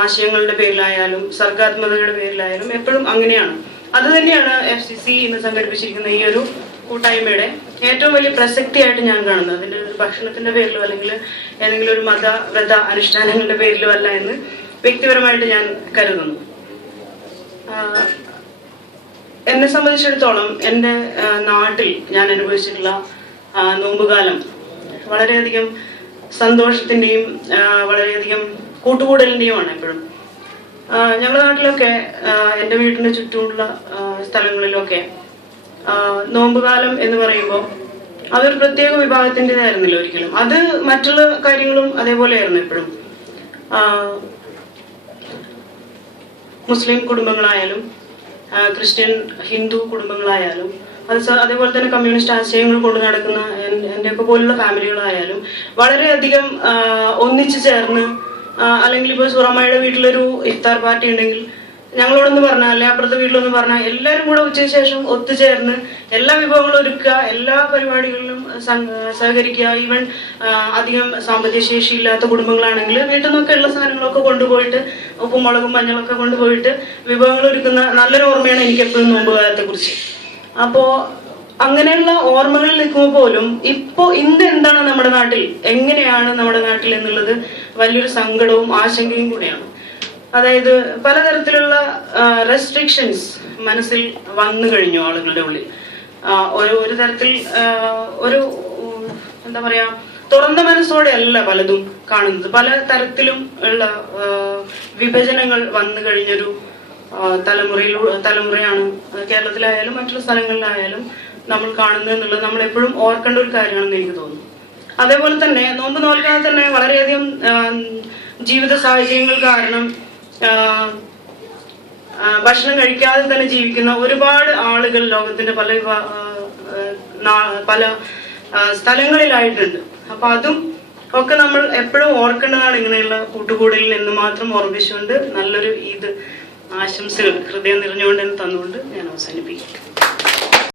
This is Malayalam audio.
ആശയങ്ങളുടെ പേരിലായാലും സർഗാത്മകതയുടെ പേരിലായാലും എപ്പോഴും അങ്ങനെയാണ്. അത് തന്നെയാണ് FCC ഇന്ന് സംഘടിപ്പിച്ചിരിക്കുന്ന ഈ ഒരു കൂട്ടായ്മയുടെ ഏറ്റവും വലിയ പ്രസക്തിയായിട്ട് ഞാൻ കാണുന്നത്. അതിൻ്റെ ഒരു ഭക്ഷണത്തിന്റെ പേരിലോ അല്ലെങ്കിൽ ഏതെങ്കിലും ഒരു മതവ്രത അനുഷ്ഠാനങ്ങളുടെ പേരിലോ അല്ല എന്ന് വ്യക്തിപരമായിട്ട് ഞാൻ കരുതുന്നു. എന്നെ സംബന്ധിച്ചിടത്തോളം എൻ്റെ നാട്ടിൽ ഞാൻ അനുഭവിച്ചിട്ടുള്ള നോമ്പുകാലം വളരെയധികം സന്തോഷത്തിന്റെയും വളരെയധികം കൂട്ടുകൂടലിന്റെയുമാണ്. എപ്പോഴും ഞങ്ങളുടെ നാട്ടിലൊക്കെ എൻ്റെ വീടിന് ചുറ്റുമുള്ള സ്ഥലങ്ങളിലൊക്കെ നോമ്പുകാലം എന്ന് പറയുമ്പോൾ അതൊരു പ്രത്യേക വിഭാഗത്തിൻ്റെതായിരുന്നില്ല ഒരിക്കലും. അത് മറ്റുള്ള കാര്യങ്ങളും അതേപോലെയായിരുന്നു. എപ്പോഴും മുസ്ലിം കുടുംബങ്ങളായാലും ക്രിസ്ത്യൻ ഹിന്ദു കുടുംബങ്ങളായാലും അതേപോലെ തന്നെ കമ്മ്യൂണിസ്റ്റ് ആശയങ്ങൾ കൊണ്ട് നടക്കുന്ന എൻ്റെയൊക്കെ പോലുള്ള ഫാമിലികളായാലും വളരെയധികം ഒന്നിച്ചു ചേർന്ന്, അല്ലെങ്കിൽ ഇപ്പോൾ സുറമ്മയുടെ വീട്ടിലൊരു ഇഫ്താർ പാർട്ടി ഉണ്ടെങ്കിൽ ഞങ്ങളോടൊന്ന് പറഞ്ഞാൽ, അല്ലെ അപ്പുറത്തെ വീട്ടിലൊന്ന് പറഞ്ഞാൽ എല്ലാവരും കൂടെ ഉച്ചയ്ക്ക് ശേഷം ഒത്തുചേർന്ന് എല്ലാ വിഭവങ്ങളും ഒരുക്കുക, എല്ലാ പരിപാടികളിലും സഹകരിക്കുക. ഈവൻ അധികം സാമ്പത്തിക ശേഷി ഇല്ലാത്ത കുടുംബങ്ങളാണെങ്കിൽ വീട്ടിൽ നിന്നൊക്കെ ഉള്ള സാധനങ്ങളൊക്കെ കൊണ്ടുപോയിട്ട് ഉപ്പും മുളകും മഞ്ഞളൊക്കെ കൊണ്ടുപോയിട്ട് വിഭവങ്ങൾ ഒരുക്കുന്ന നല്ലൊരു ഓർമ്മയാണ് എനിക്ക് എപ്പോഴും നോമ്പുകാലത്തെ കുറിച്ച്. അപ്പോ അങ്ങനെയുള്ള ഓർമ്മകളിൽ നിൽക്കുമ്പോൾ പോലും ഇന്ന് എന്താണ് നമ്മുടെ നാട്ടിൽ, എങ്ങനെയാണ് നമ്മുടെ നാട്ടിൽ എന്നുള്ളത് വലിയൊരു സങ്കടവും ആശങ്കയും കൂടെയാണ്. അതായത് പലതരത്തിലുള്ള റെസ്ട്രിക്ഷൻസ് മനസ്സിൽ വന്നു കഴിഞ്ഞു ആളുകളുടെ ഉള്ളിൽ. ഒരു തരത്തിൽ ഒരു എന്താ പറയാ, തുറന്ന മനസ്സോടെ അല്ല പലതും കാണുന്നത്. പല തരത്തിലും ഉള്ള വിഭജനങ്ങൾ വന്നു കഴിഞ്ഞൊരു തലമുറയാണ് കേരളത്തിലായാലും മറ്റുള്ള സ്ഥലങ്ങളിലായാലും നമ്മൾ കാണുന്നത് എന്നുള്ളത് നമ്മൾ എപ്പോഴും ഓർക്കേണ്ട ഒരു കാര്യമാണെന്ന് എനിക്ക് തോന്നുന്നു. അതേപോലെ തന്നെ നോമ്പ് നോൽക്കാതെ തന്നെ വളരെയധികം ജീവിത സാഹചര്യങ്ങൾ കാരണം ഭക്ഷണം കഴിക്കാതെ തന്നെ ജീവിക്കുന്ന ഒരുപാട് ആളുകൾ ലോകത്തിന്റെ പല സ്ഥലങ്ങളിലായിട്ടുണ്ട്. അപ്പൊ അതും ഒക്കെ നമ്മൾ എപ്പോഴും ഓർക്കേണ്ടതാണ്. ഇങ്ങനെയുള്ള കൂട്ടുകൂടലിൽ എന്ന് മാത്രം ഓർമ്മിച്ചുകൊണ്ട് നല്ലൊരു ഈദ് ആശംസകൾ ഹൃദയം നിറഞ്ഞുകൊണ്ട് തന്നുകൊണ്ട് ഞാൻ അവസാനിപ്പിക്കും.